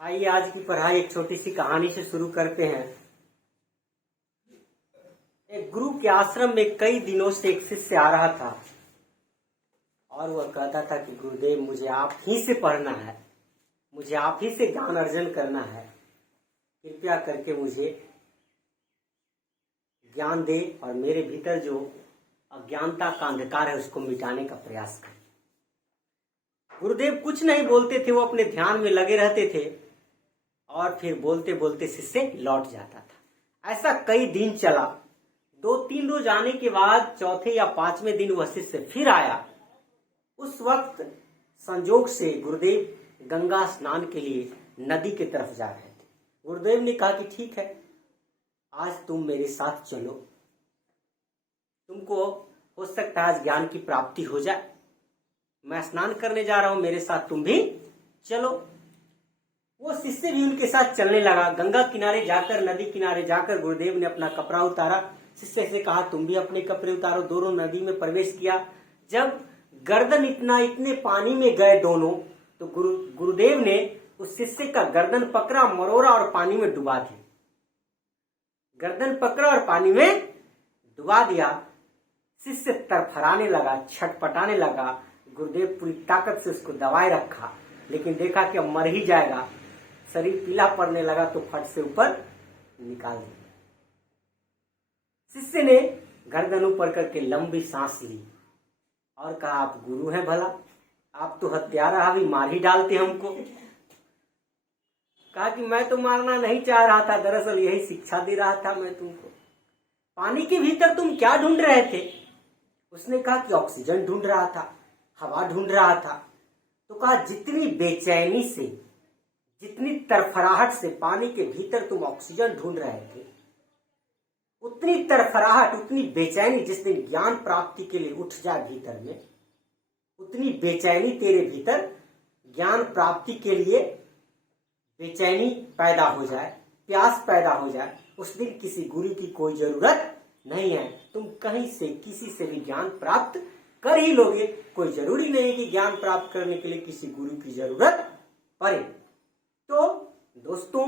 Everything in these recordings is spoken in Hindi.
आइए आज की पढ़ाई एक छोटी सी कहानी से शुरू करते हैं। एक गुरु के आश्रम में कई दिनों से एक शिष्य आ रहा था और वह कहता था कि गुरुदेव मुझे आप ही से पढ़ना है, मुझे आप ही से ज्ञान अर्जन करना है, कृपया करके मुझे ज्ञान दे और मेरे भीतर जो अज्ञानता का अंधकार है उसको मिटाने का प्रयास करें। गुरुदेव कुछ नहीं बोलते थे, वो अपने ध्यान में लगे रहते थे और फिर बोलते बोलते शिष्य लौट जाता था। ऐसा कई दिन चला। 2-3 रोज आने के बाद चौथे या 5वें दिन वह शिष्य फिर आया। उस वक्त संजोग से गुरुदेव गंगा स्नान के लिए नदी की तरफ जा रहे थे। गुरुदेव ने कहा कि ठीक है, आज तुम मेरे साथ चलो, तुमको हो सकता है आज ज्ञान की प्राप्ति हो जाए। मैं स्नान करने जा रहा हूं, मेरे साथ तुम भी चलो। वो शिष्य भी उनके साथ चलने लगा। गंगा किनारे जाकर, नदी किनारे जाकर गुरुदेव ने अपना कपड़ा उतारा। शिष्य से कहा तुम भी अपने कपड़े उतारो। दोनों नदी में प्रवेश किया। जब गर्दन इतने पानी में गए दोनों, तो गुरुदेव ने उस शिष्य का गर्दन पकड़ा, मरोड़ा और पानी में डुबा दिया। गर्दन पकड़ा और पानी में डुबा दिया। शिष्य तरफराने लगा, छटपटाने लगा। गुरुदेव पूरी ताकत से उसको दबाए रखा, लेकिन देखा कि अब मर ही जाएगा। शरीर पीला पड़ने लगा तो फट से ऊपर निकाल दिया। शिष्य ने गर्दन ऊपर करके लंबी सांस ली और कहा आप गुरु हैं भला, आप तो हत्यारा, अभी मार ही डालते हमको। कहा कि मैं तो मारना नहीं चाह रहा था, दरअसल यही शिक्षा दे रहा था मैं तुमको। पानी के भीतर तुम क्या ढूंढ रहे थे? उसने कहा कि ऑक्सीजन ढूंढ रहा था, हवा ढूंढ रहा था। तो कहा जितनी बेचैनी से, जितनी तरफराहट से पानी के भीतर तुम ऑक्सीजन ढूंढ रहे थे, उतनी तरफराहट, उतनी बेचैनी जिस दिन ज्ञान प्राप्ति के लिए उठ जाए भीतर में, उतनी बेचैनी तेरे भीतर ज्ञान प्राप्ति के लिए बेचैनी पैदा हो जाए, प्यास पैदा हो जाए, उस दिन किसी गुरु की कोई जरूरत नहीं है। तुम कहीं से किसी से भी ज्ञान प्राप्त कर ही लोगे। कोई जरूरी नहीं कि ज्ञान प्राप्त करने के लिए किसी गुरु की जरूरत पड़े। तो दोस्तों,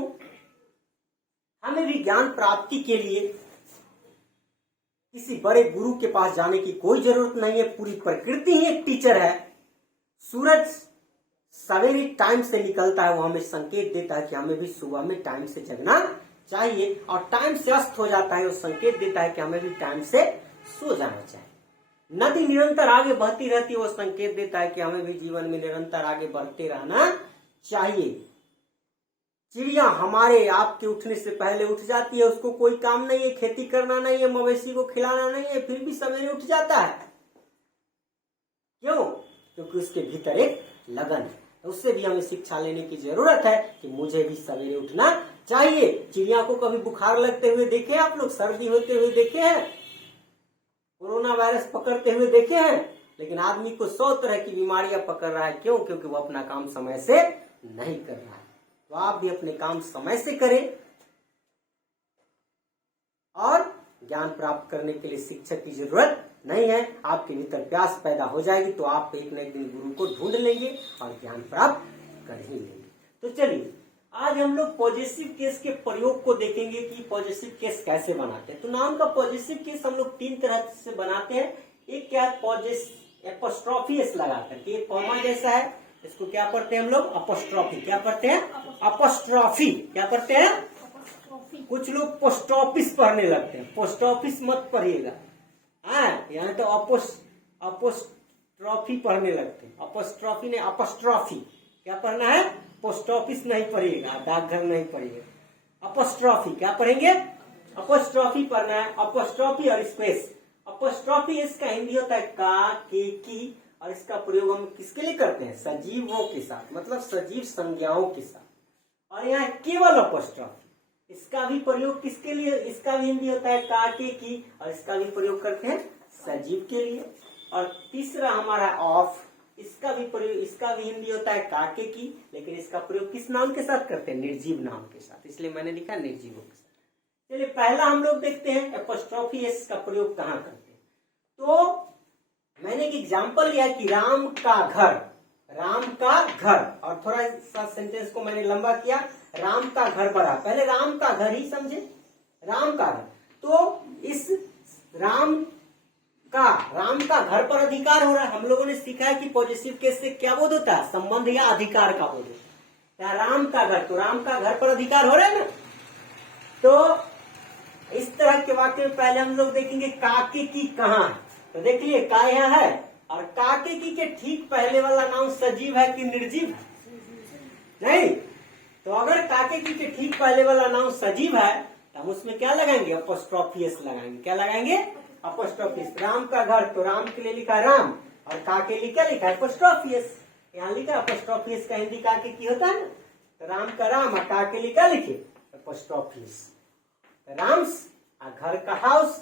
हमें भी ज्ञान प्राप्ति के लिए किसी बड़े गुरु के पास जाने की कोई जरूरत नहीं है। पूरी प्रकृति ही एक टीचर है। सूरज सवेरे टाइम से निकलता है, वो हमें संकेत देता है कि हमें भी सुबह में टाइम से जगना चाहिए, और टाइम से अस्त हो जाता है, वो संकेत देता है कि हमें भी टाइम से सो जाना चाहिए। नदी निरंतर आगे बहती रहती है, वो संकेत देता है कि हमें भी जीवन में निरंतर आगे बढ़ते रहना चाहिए। चिड़िया हमारे आपके उठने से पहले उठ जाती है, उसको कोई काम नहीं है, खेती करना नहीं है, मवेशी को खिलाना नहीं है, फिर भी सवेरे उठ जाता है। क्यों? क्योंकि उसके भीतर एक लगन है। उससे भी हमें शिक्षा लेने की जरूरत है कि मुझे भी सवेरे उठना चाहिए। चिड़िया को कभी बुखार लगते हुए देखे आप लोग? सर्दी होते हुए देखे हैं? कोरोना वायरस पकड़ते हुए देखे हैं? लेकिन आदमी को 100 तरह की बीमारियां पकड़ रहा है। क्यों? क्योंकि वो अपना काम समय से नहीं कर रहा है। तो आप भी अपने काम समय से करें, और ज्ञान प्राप्त करने के लिए शिक्षक की जरूरत नहीं है। आपके भीतर प्यास पैदा हो जाएगी तो आप एक न एक दिन गुरु को ढूंढ लेंगे और ज्ञान प्राप्त कर ही लेंगे। तो चलिए, आज हम लोग पॉजिटिव केस के प्रयोग को देखेंगे कि पॉजिटिव केस कैसे बनाते हैं। तो नाम का पॉजिटिव केस हम लोग 3 तरह से बनाते हैं। एक क्या है, पॉजिटिव एपोस्ट्रोफी एस लगा करके, एक कॉमा जैसा है, इसको क्या पढ़ते हैं हम लोग? अपोस्ट्रोफी। क्या पढ़ते हैं? अपोस्ट्रोफी। क्या पढ़ते हैं? कुछ लोग पोस्ट ऑफिस पढ़ने लगते हैं। पोस्ट ऑफिस मत पढ़िएगा, यहाँ तो अपोस्ट्रोफी पढ़ने लगते हैं। अपोस्ट्रोफी ने अपोस्ट्रोफी। क्या पढ़ना है? पोस्ट ऑफिस नहीं पढ़िएगा, डाकघर नहीं पढ़िएगा, अपोस्ट्रोफी। क्या पढ़ेंगे? अपोस्ट्रोफी पढ़ना है। अपोस्ट्रोफी और स्पेस। अपोस्ट्रोफी इसका हिंदी होता है का, के, की, और इसका प्रयोग हम किसके लिए करते हैं? सजीवों के साथ, मतलब सजीव संज्ञाओं के साथ। और यहाँ केवल अपोस्ट्रोफी, इसका भी प्रयोग किसके लिए? इसका भी हिंदी होता है का, के, की, और इसका भी प्रयोग करते हैं सजीव के लिए। और तीसरा हमारा ऑफ, इसका भी हिंदी होता है का, के, की, लेकिन इसका प्रयोग किस नाम के साथ करते हैं? निर्जीव नाम के साथ, इसलिए मैंने लिखा निर्जीवों के साथ। चलिए पहला हम लोग देखते हैं एपोस्ट्रोफी एस का प्रयोग कहाँ करते हैं। तो मैंने एक एग्जाम्पल लिया कि राम का घर, राम का घर, और थोड़ा सा सेंटेंस को मैंने लंबा किया, राम का घर बड़ा, पहले राम का घर ही समझे, राम का घर। तो इस राम का घर पर अधिकार हो रहा है। हम लोगों ने सीखा है कि पॉजिटिव केस से क्या बोध होता है, संबंध या अधिकार का बोध होता है। राम का घर, तो राम का घर पर अधिकार हो रहा है ना। तो इस तरह के वाक्य में पहले हम लोग देखेंगे काके की कहाँ है। तो देखिए का यहाँ है, और काके की के ठीक पहले वाला नाम सजीव है कि निर्जीव है? नहीं। तो अगर काके की के ठीक पहले वाला नाम सजीव है तो हम उसमें क्या लगाएंगे, अपॉस्ट्रोफी एस लगाएंगे। क्या लगाएंगे, अपॉस्ट्रोफी एस। राम का घर, तो राम के लिए लिखा राम, और काके लिए क्या लिखा है, अपॉस्ट्रोफी एस। यहाँ लिखा अपॉस्ट्रोफी एस का हिंदी काके की होता है ना। तो राम का राम और काके लिए क्या लिखे, अपॉस्ट्रोफी एस। राम्स घर का हाउस,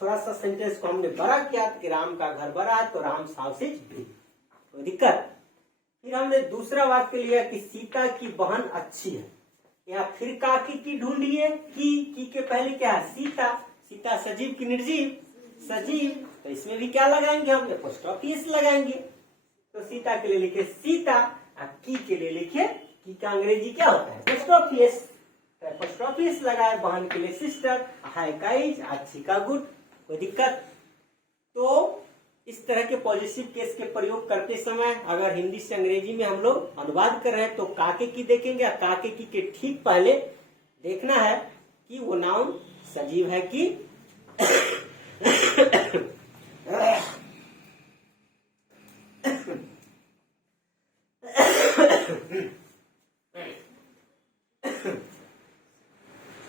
थोड़ा सा सेंटेंस को हमने बड़ा किया कि राम का घर बड़ा है, तो राम्स हाउस इज बिग, कोई दिक्कत। फिर हमने दूसरा वाक्य लिया कि सीता की बहन अच्छी है। या फिर काकी की ढूंढिए, की के पहले क्या है, सीता। सीता सजीव की निर्जीव, सजीव। तो इसमें भी क्या लगाएंगे हम, अपॉस्ट्रोफी एस लगाएंगे। तो सीता के लिए लिखे सीता, और की के लिए लिखे, की का अंग्रेजी क्या होता है, अपॉस्ट्रोफी एस। तो अपॉस्ट्रोफी एस लगाए, बहन के लिए सिस्टर, हाय का इज, अच्छी का गुड, कोई दिक्कत। तो इस तरह के पॉजिटिव केस के प्रयोग करते समय अगर हिंदी से अंग्रेजी में हम लोग अनुवाद कर रहे हैं तो काके की देखेंगे, और काके की के ठीक पहले देखना है कि वो नाउन सजीव है कि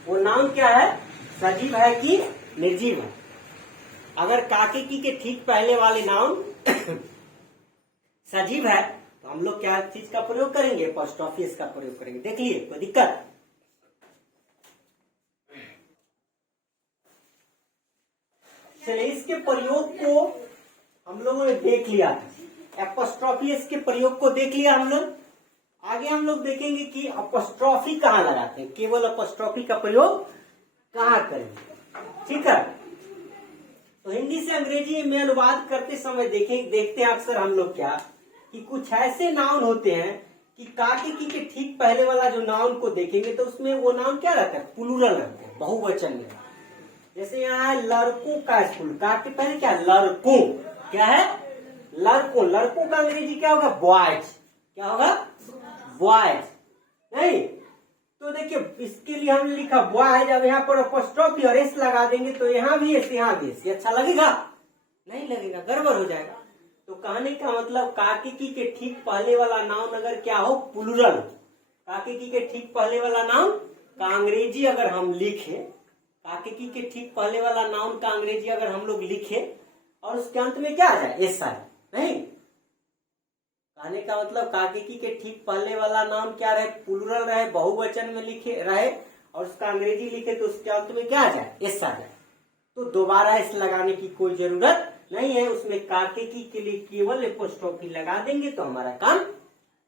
वो नाउन क्या है, सजीव है कि निर्जीव है। अगर काके की के ठीक पहले वाले नाउन सजीव है तो हम लोग क्या चीज का प्रयोग करेंगे, अपॉस्ट्रोफी एस का प्रयोग करेंगे। देखिए कोई दिक्कत। चलिए इसके प्रयोग को हम लोगों ने देख लिया था, अपॉस्ट्रोफी एस के प्रयोग को देख लिया हम लोग। आगे हम लोग देखेंगे कि अपॉस्ट्रोफी कहाँ लगाते हैं, केवल अपॉस्ट्रोफी का प्रयोग कहाँ करेंगे, ठीक है। तो हिंदी से अंग्रेजी में अनुवाद करते समय देखते हैं अक्सर हम लोग क्या कि कुछ ऐसे नाउन होते हैं कि काके की के ठीक पहले वाला जो नाउन को देखेंगे तो उसमें वो नाउन क्या रहता है, प्लूरल रहता है, बहुवचन में। जैसे यहाँ है लड़कों का स्कूल, का के पहले क्या, लड़कों, क्या है, लड़कों। लड़कों का अंग्रेजी क्या होगा, बॉयज। क्या होगा, बॉयज। नहीं, तो देखिए इसके लिए हमने लिखा बॉयज। अब यहाँ पर अपॉस्ट्रोफी और एस लगा देंगे तो यहाँ भी एस, यहाँ भी एस। अच्छा लगेगा, नहीं लगेगा, गड़बड़ हो जाएगा। तो कहने का मतलब काके की के ठीक पहले वाला नाउन अगर क्या हो, प्लूरल, काके की के ठीक पहले वाला नाउन का अंग्रेजी अगर हम लिखे, काके की के ठीक पहले वाला नाउन का अंग्रेजी अगर हम लोग लिखे और उसके अंत में क्या आ जाए, एस आए, नहीं। कहने का मतलब काके की के ठीक पहले वाला नाउन क्या रहे, प्लूरल रहे, बहुवचन में लिखे रहे, और उसका अंग्रेजी लिखे तो उसके अंत में क्या आ जाए, एस आ जाए। तो दोबारा एस लगाने की कोई जरूरत नहीं है, उसमें काके की के लिए केवल अपॉस्ट्रोफी लगा देंगे तो हमारा काम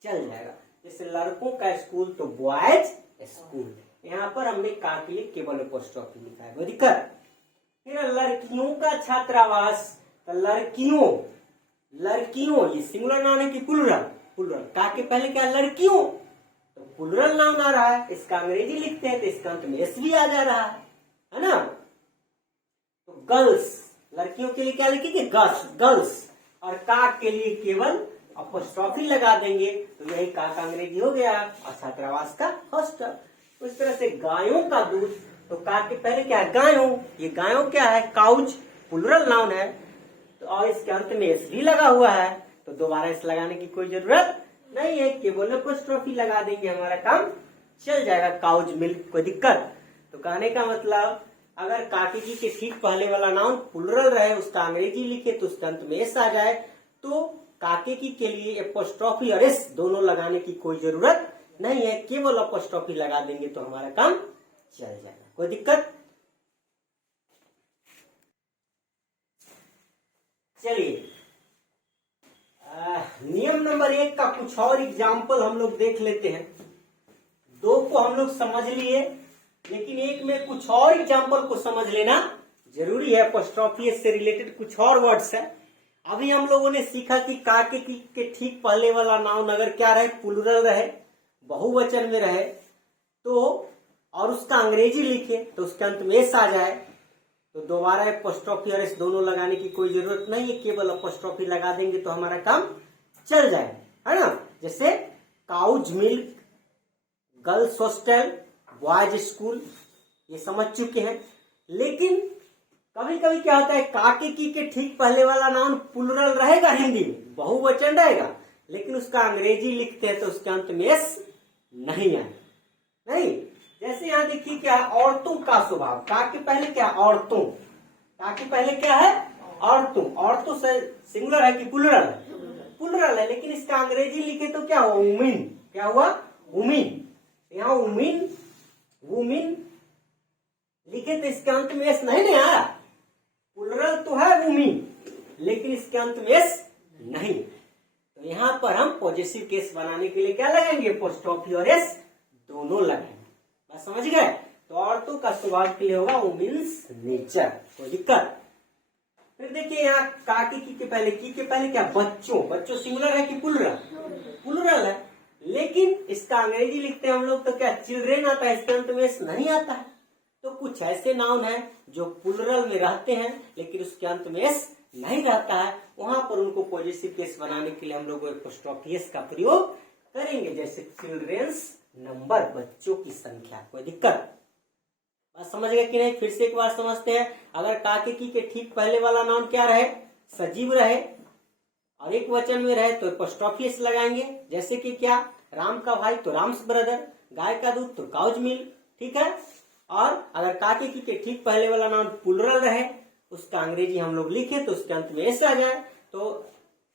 चल जाएगा। जैसे लड़कों का स्कूल तो बॉयज स्कूल, यहाँ पर हमने का के लिए केवल अपॉस्ट्रोफी लिखा है, कोई दिक्कत। फिर लड़कियों का छात्रावास, तो लड़कियों, लड़कियों ये सिंगुलर नाउन है कि प्लूरल, प्लूरल। का के पहले क्या, लड़कियों, तो प्लूरल नाउन आ रहा है, इसका अंग्रेजी लिखते हैं तो इसका अंत में एस भी आ जा रहा है ना। तो गर्ल्स, लड़कियों के लिए क्या लिखेंगे, गर्ल्स, गर्ल्स, और का के लिए केवल अपॉस्ट्रोफी लगा देंगे तो यही का अंग्रेजी हो गया, और छात्रावास का हॉस्टल। तो इस तरह से गायों का दूध, तो का के पहले क्या है, गायों, ये गायों क्या है, काउच, प्लूरल नाउन है, तो और इसके अंत में एस भी लगा हुआ है, तो दोबारा इस लगाने की कोई जरूरत नहीं है, केवल अपॉस्ट्रोफी लगा देंगे, हमारा काम चल जाएगा, काउच मिल्क, कोई दिक्कत। तो कहने का मतलब अगर काके की के ठीक पहले वाला नाउन प्लूरल रहे, उसका अंग्रेजी लिखे तो उसके अंत में एस आ जाए, तो काके की के लिए अपॉस्ट्रोफी और एस दोनों लगाने की कोई जरूरत नहीं है, केवल अपॉस्ट्रोफी लगा देंगे तो हमारा काम चल जाएगा, कोई दिक्कत। चलिए नियम नंबर 1 का कुछ और एग्जाम्पल हम लोग देख लेते हैं। 2 को हम लोग समझ लिए, लेकिन 1 में कुछ और एग्जाम्पल को समझ लेना जरूरी है। अपॉस्ट्रोफी से रिलेटेड कुछ और वर्ड्स है, अभी हम लोगों ने सीखा कि का के ठीक पहले वाला नाउन अगर क्या रहे, प्लूरल रहे, बहुवचन में रहे तो, और उसका अंग्रेजी लिखे तो उसके अंत में एस आ जाए, तो दोबारा एपोस्ट्रोफी और एस दोनों लगाने की कोई जरूरत नहीं है, केवल एपोस्ट्रोफी लगा देंगे तो हमारा काम चल जाए, है ना। जैसे cow's milk, girls hostel, boys school, ये समझ चुके हैं। लेकिन कभी कभी क्या होता है, काके की के ठीक पहले वाला नाउन प्लूरल रहेगा, हिंदी में बहुवचन रहेगा, लेकिन उसका अंग्रेजी लिखते हैं तो उसके अंत में एस नहीं आए, नहीं। जैसे यहाँ देखिए क्या है, औरतों का स्वभाव, का के पहले क्या, औरतों, का के पहले क्या है, औरतों, औरतों से सिंगुलर है कि प्लूरल है, प्लूरल है, लेकिन इसका अंग्रेजी लिखे तो क्या हुआ, वुमेन, क्या हुआ, वुमेन। यहाँ वुमेन, वुमेन लिखे तो इसके अंत में एस नहीं आया, प्लूरल तो है वुमेन, लेकिन इसके अंत में एस नहीं। तो यहाँ पर हम पॉजिटिव केस बनाने के लिए क्या लगाएंगे, एपोस्ट्रोफी और एस दोनों लगाएंगे, बस समझ गए। तो औरतों का स्वभाव के लिए होगा वुमेन्स नेचर, कोई दिक्कत। फिर देखिए यहाँ काकी की के पहले, की के पहले क्या, बच्चों, बच्चों सिंगुलर है कि प्लूरल, प्लूरल है, लेकिन इसका अंग्रेजी लिखते हैं हम लोग तो क्या, चिल्ड्रेन आता है, इसके अंत में एस नहीं आता है। तो कुछ ऐसे नाउन है जो प्लूरल में रहते हैं लेकिन उसके अंत में एस नहीं रहता है, वहां पर उनको पॉजिटिव केस बनाने के लिए हम लोग एपोस्ट्रोफी एस का प्रयोग करेंगे, जैसे चिल्ड्रेन्स नंबर, बच्चों की संख्या, कोई दिक्कत, बात समझ गए कि नहीं। फिर से एक बार समझते हैं, अगर काके की के ठीक पहले वाला नाउन क्या रहे, सजीव रहे और एक वचन में रहे तो एपोस्ट्रोफी एस लगाएंगे, जैसे कि क्या, राम का भाई तो राम्स ब्रदर, गाय का दूध तो काउज मिल्क, ठीक है। और अगर काके की के ठीक पहले वाला नाउन प्लूरल रहे, उसका अंग्रेजी हम लोग लिखे तो उसके अंत में एस आ जाए, तो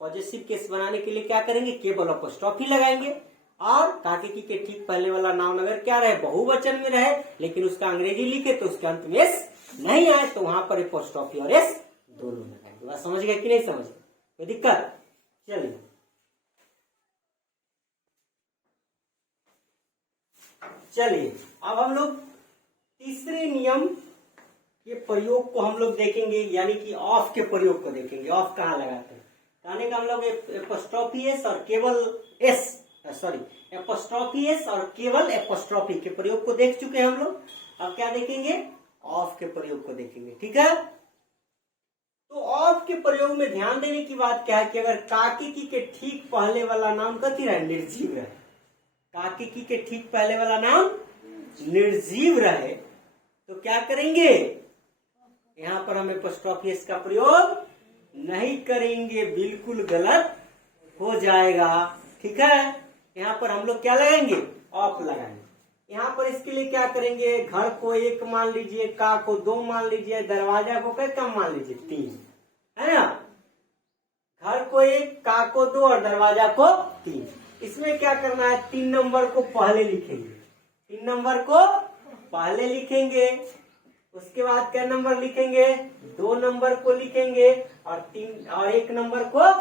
पॉजिटिव केस बनाने के लिए क्या करेंगे, केवल एपोस्ट्रोफी लगाएंगे। और काके की के ठीक पहले वाला नाउन अगर क्या रहे, बहुवचन में रहे, लेकिन उसका अंग्रेजी लिखे तो उसके अंत में एस नहीं आए, तो वहां पर एपोस्ट्रोफी और एस दोनों लगाएंगे। बात समझ गए कि नहीं समझ गए, कोई दिक्कत। चलिए चलिए अब हम लोग तीसरे नियम के प्रयोग को हम लोग देखेंगे, यानी कि ऑफ के प्रयोग को देखेंगे। ऑफ कहाँ लगाते हैं, कहने का हम लोग एपोस्ट्रोफी एस और केवल एस, सॉरी, एपोस्ट्रोफी एस और केवल एपोस्ट्रोफी के प्रयोग को देख चुके हैं हम लोग। अब क्या देखेंगे, ऑफ के प्रयोग को देखेंगे, ठीक है। तो ऑफ के प्रयोग में ध्यान देने की बात क्या है कि अगर काके की के ठीक पहले वाला नाम कथी रहे, निर्जीव रहे, काके की के ठीक पहले वाला नाम निर्जीव रहे तो क्या करेंगे, यहां पर हम एपोस्ट्रोफी एस का प्रयोग नहीं करेंगे, बिल्कुल गलत हो जाएगा, ठीक है। यहाँ पर हम लोग क्या लगाएंगे, ऑफ लगाएंगे। यहाँ पर इसके लिए क्या करेंगे, घर को एक मान लीजिए, का को दो मान लीजिए, दरवाजा को कम मान लीजिए, तीन, है ना। घर को एक, का को दो और दरवाजा को तीन। इसमें क्या करना है, 3 नंबर को पहले लिखेंगे, 3 नंबर को पहले लिखेंगे, उसके बाद क्या नंबर लिखेंगे, 2 नंबर को लिखेंगे और 1 नंबर को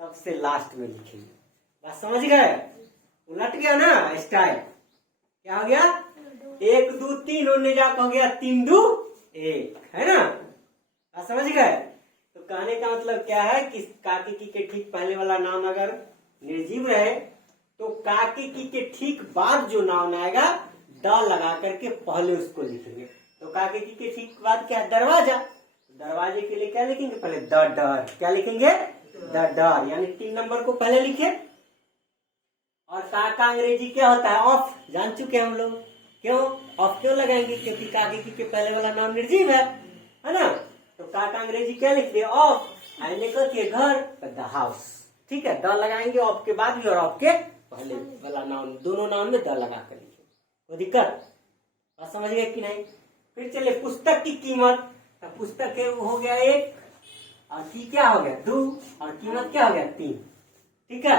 सबसे लास्ट में लिखेंगे। बात समझ गए, उलट गया ना स्टाइल, क्या हो गया, 1 2 3 होने जाकर हो गया 3 2 1, है ना। बात समझ गए। तो कहने का मतलब क्या है कि काके की के ठीक पहले वाला नाउन अगर निर्जीव रहे तो काके की के ठीक बाद जो नाउन आएगा द लगा करके पहले उसको लिखेंगे। तो काके की के ठीक बाद क्या है, दरवाजा, दरवाजे के लिए क्या लिखेंगे, पहले द डर, क्या लिखेंगे, द डर, यानी 3 नंबर को पहले लिखे। और का अंग्रेजी क्या होता है, ऑफ, जान चुके हैं हम लोग। क्यों ऑफ क्यों लगाएंगे, क्योंकि काके की के पहले वाला नाउन निर्जीव है ना। तो का अंग्रेजी क्या लिख दिया, ऑफ, आने को घर, द हाउस, ठीक है। द लगाएंगे ऑफ के बाद भी और ऑफ के पहले वाला नाउन, दोनों नाउन में द लगा कर लिखे, कोई दिक्कत, बात समझ गए कि नहीं। फिर चले पुस्तक की कीमत, पुस्तक हो गया 1 और की क्या हो गया 2 और कीमत क्या हो गया 3, ठीक है।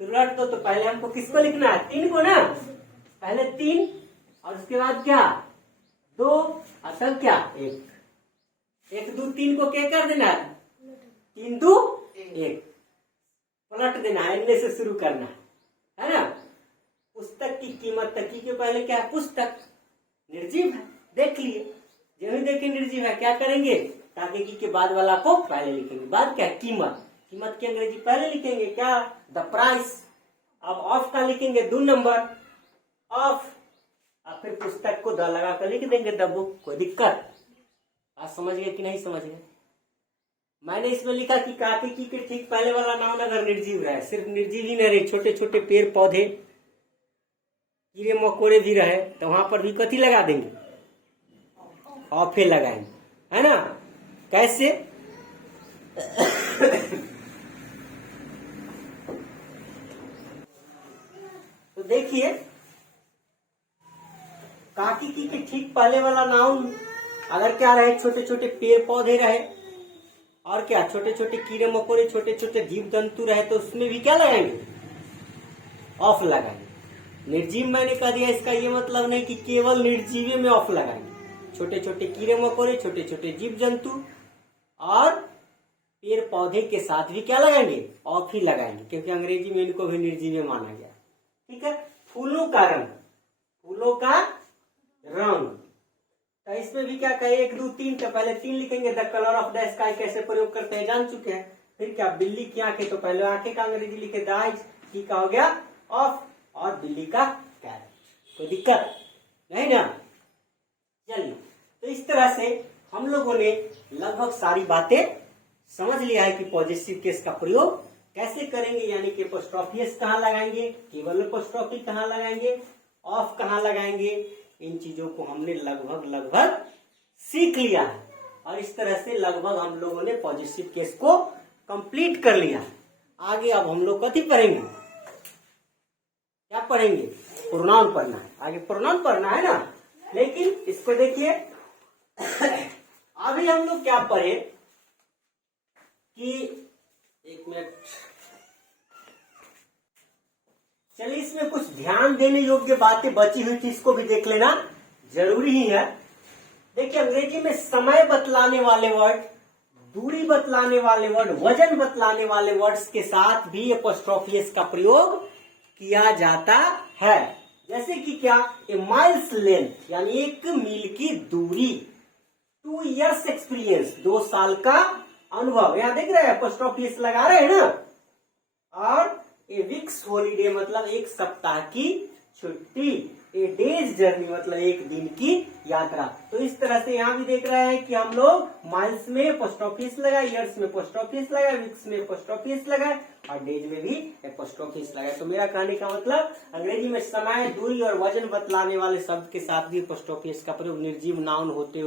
फिर उलट दो, तो पहले हमको किसको लिखना है, 3 को ना, पहले 3 और उसके बाद क्या 2 और तब क्या 1 2 3 को क्या कर देना है, 3 2 1, पलट देना है, इनमें से शुरू करना है ना। पुस्तक की कीमत, तकी के पहले क्या है, पुस्तक, निर्जीव है, देख लिए, जो ही देखे निर्जीव है, क्या करेंगे, ताकि की के बाद वाला को पहले लिखेंगे। बाद क्या, कीमत, कीमत की अंग्रेजी पहले लिखेंगे क्या, द प्राइस। अब ऑफ का लिखेंगे 2 नंबर ऑफ, और फिर पुस्तक को द लगा कर लिख देंगे द बुक। कोई दिक्कत, आज समझ गए कि नहीं समझ गए। मैंने इसमें लिखा कि काके की के ठीक पहले वाला नाउन अगर निर्जीव रहे, सिर्फ निर्जीव ही नहीं रहे, छोटे छोटे पेड़ पौधे कीड़े मकोड़े भी रहे, तो वहां पर भी कथी लगा देंगे, ऑफे लगाएंगे, है ना। कैसे तो देखिए, काकी की के ठीक पहले वाला नाउन अगर क्या रहे, छोटे छोटे पेड़ पौधे रहे, और क्या छोटे छोटे कीड़े मकोड़े, छोटे छोटे जीव जंतु रहे, तो उसमें भी क्या लगाएंगे, ऑफ लगाएंगे। निर्जीव मैंने कह दिया, इसका ये मतलब नहीं कि केवल निर्जीव में ऑफ लगाएंगे। छोटे छोटे कीड़े मकोड़े, छोटे छोटे जीव जंतु और पेड़ पौधे के साथ भी क्या लगाएंगे, ऑफ ही लगाएंगे, क्योंकि अंग्रेजी में इनको भी निर्जीव माना गया। ठीक है। फूलों का रंग, फूलों का रंग, तो इसमें भी क्या कहे, 1 2 3, तो पहले 3 लिखेंगे। The colour of the sky कैसे प्रयोग करते हैं जान चुके हैं। फिर क्या, बिल्ली की आंखें, तो पहले आंखें का अंग्रेजी लिखे द आइज, की का हो गया ऑफ, और बिल्ली का कैरेट। कोई दिक्कत नहीं ना। चलिए, तो इस तरह से हम लोगों ने लगभग सारी बातें समझ लिया है कि पॉजिटिव केस का प्रयोग कैसे करेंगे, यानी कि एपोस्ट्रोफी एस कहाँ लगाएंगे, केवल एपोस्ट्रोफी कहाँ लगाएंगे, ऑफ कहाँ लगाएंगे, इन चीजों को हमने लगभग सीख लिया है। और इस तरह से लगभग हम लोगों ने पॉजिटिव केस को कंप्लीट कर लिया। आगे अब हम लोग कथी पढ़ेंगे, क्या पढ़ेंगे, प्रोनाउन पढ़ना है। आगे प्रोनाउन पढ़ना है ना। लेकिन इसको देखिए, अभी हम लोग क्या पढ़े कि, 1 मिनट, चलिए इसमें कुछ ध्यान देने योग्य बातें बची हुई थी, इसको भी देख लेना जरूरी ही है। देखिए, अंग्रेजी में समय बतलाने वाले वर्ड, दूरी बतलाने वाले वर्ड, वजन बतलाने वाले वर्ड्स के साथ भी एपोस्ट्रोफी एस का प्रयोग किया जाता है। जैसे कि क्या, ए माइल्स लेंथ यानी 1 मील की दूरी, 2 इयर्स एक्सपीरियंस 2 साल का अनुभव, यहां देख रहे हैं एपोस्ट्रोफी एस लगा रहे हैं ना। और ए वीक्स हॉलीडे मतलब 1 सप्ताह की छुट्टी, ए डेज जर्नी मतलब 1 दिन की यात्रा। तो इस तरह से यहाँ भी देख रहे हैं कि हम लोग माइल्स में एपोस्ट्रोफी एस लगाए, ईयर्स में एपोस्ट्रोफी एस लगाए, वीक्स में एपोस्ट्रोफी एस लगाए, और डेज में भी एपोस्ट्रोफी एस लगाए। तो मेरा कहने का मतलब, अंग्रेजी में समय, दूरी और वजन बतलाने वाले शब्द के साथ भी एपोस्ट्रोफी एस का प्रयोग निर्जीव नाउन होते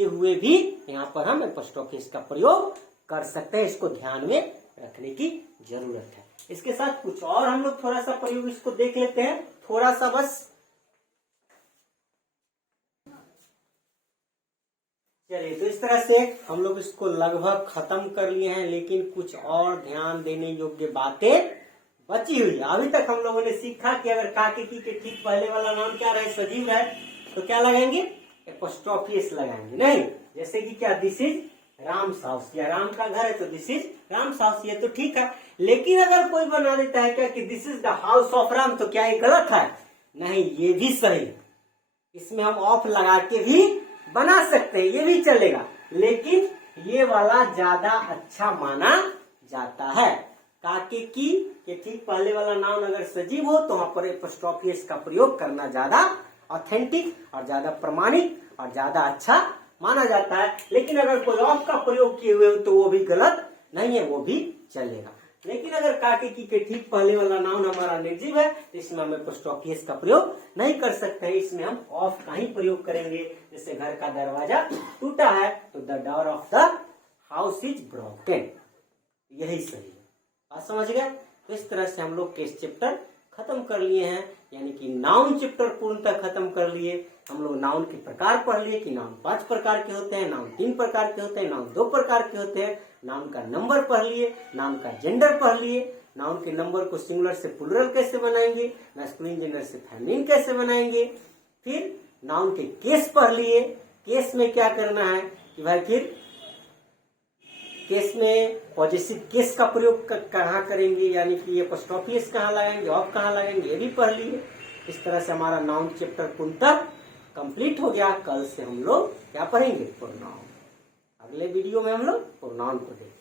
हुए भी यहाँ पर हम एपोस्ट्रोफी एस का प्रयोग कर सकते हैं। इसको ध्यान में रखने की जरूरत है। इसके साथ कुछ और हम लोग थोड़ा सा प्रयोग इसको देख लेते हैं, थोड़ा सा बस। चलिए, तो इस तरह से हम लोग इसको लगभग खत्म कर लिए हैं, लेकिन कुछ और ध्यान देने योग्य बातें बची हुई है। अभी तक हम लोगों ने सीखा कि अगर काके की के ठीक पहले वाला नाम क्या रहे, सजीव है, तो क्या लगाएंगे, एपोस्ट्रोफी एस लगाएंगे। नहीं, जैसे कि क्या, दिस इज राम्स हाउस, या राम का घर है तो दिस इज राम्स हाउस, ये तो ठीक है। लेकिन अगर कोई बना देता है क्या कि this is the house of Ram, तो क्या ये गलत है? नहीं, ये भी सही। इसमें हम ऑफ लगा के भी बना सकते हैं, ये भी चलेगा, लेकिन ये वाला ज्यादा अच्छा माना जाता है। काके की के ठीक पहले वाला नाउन अगर सजीव हो तो वहां पर एपोस्ट्रोफी एस का प्रयोग करना ज्यादा ऑथेंटिक और ज्यादा प्रमाणिक और ज्यादा अच्छा माना जाता है। लेकिन अगर कोई ऑफ का प्रयोग किए हुए हो तो वो भी गलत नहीं है, वो भी चलेगा। लेकिन अगर काके की के ठीक पहले वाला नाउन हमारा निर्जीव है तो इसमें हम एपोस्ट्रोफी एस का प्रयोग नहीं कर सकते हैं, इसमें हम ऑफ का ही प्रयोग करेंगे। जैसे घर का दरवाजा टूटा है तो the door of the house is broken, यही सही है। बात समझ गए? तो इस तरह से हम लोग केस चैप्टर खत्म कर लिए हैं, यानी कि नाउन चैप्टर पूर्णतः खत्म कर लिए। हम लोग नाउन के प्रकार पढ़ लिए कि नाउन 5 प्रकार के होते हैं, नाउन 3 प्रकार के होते हैं, नाउन 2 प्रकार के होते हैं, नाउन का नंबर पढ़ लिए, नाउन का जेंडर पढ़ लिए, नाउन के नंबर को सिंगुलर से प्लूरल कैसे बनाएंगे, मैस्कुलिन जेंडर से फेमिनिन कैसे बनाएंगे। फिर नाउन के केस पढ़ लिए, केस में क्या करना है कि भाई फिर केस में पॉजिटिव केस का प्रयोग कहाँ करेंगे, यानी कि ये एपोस्ट्रोफी एस कहाँ लगाएंगे, ऑफ कहाँ लगाएंगे, ये भी पढ़ लिए। इस तरह से हमारा नाउन चैप्टर पूर्णतः कंप्लीट हो गया। कल से हम लोग क्या पढ़ेंगे? प्रोनाउन। अगले वीडियो में हम लोग प्रोनाउन को देखेंगे।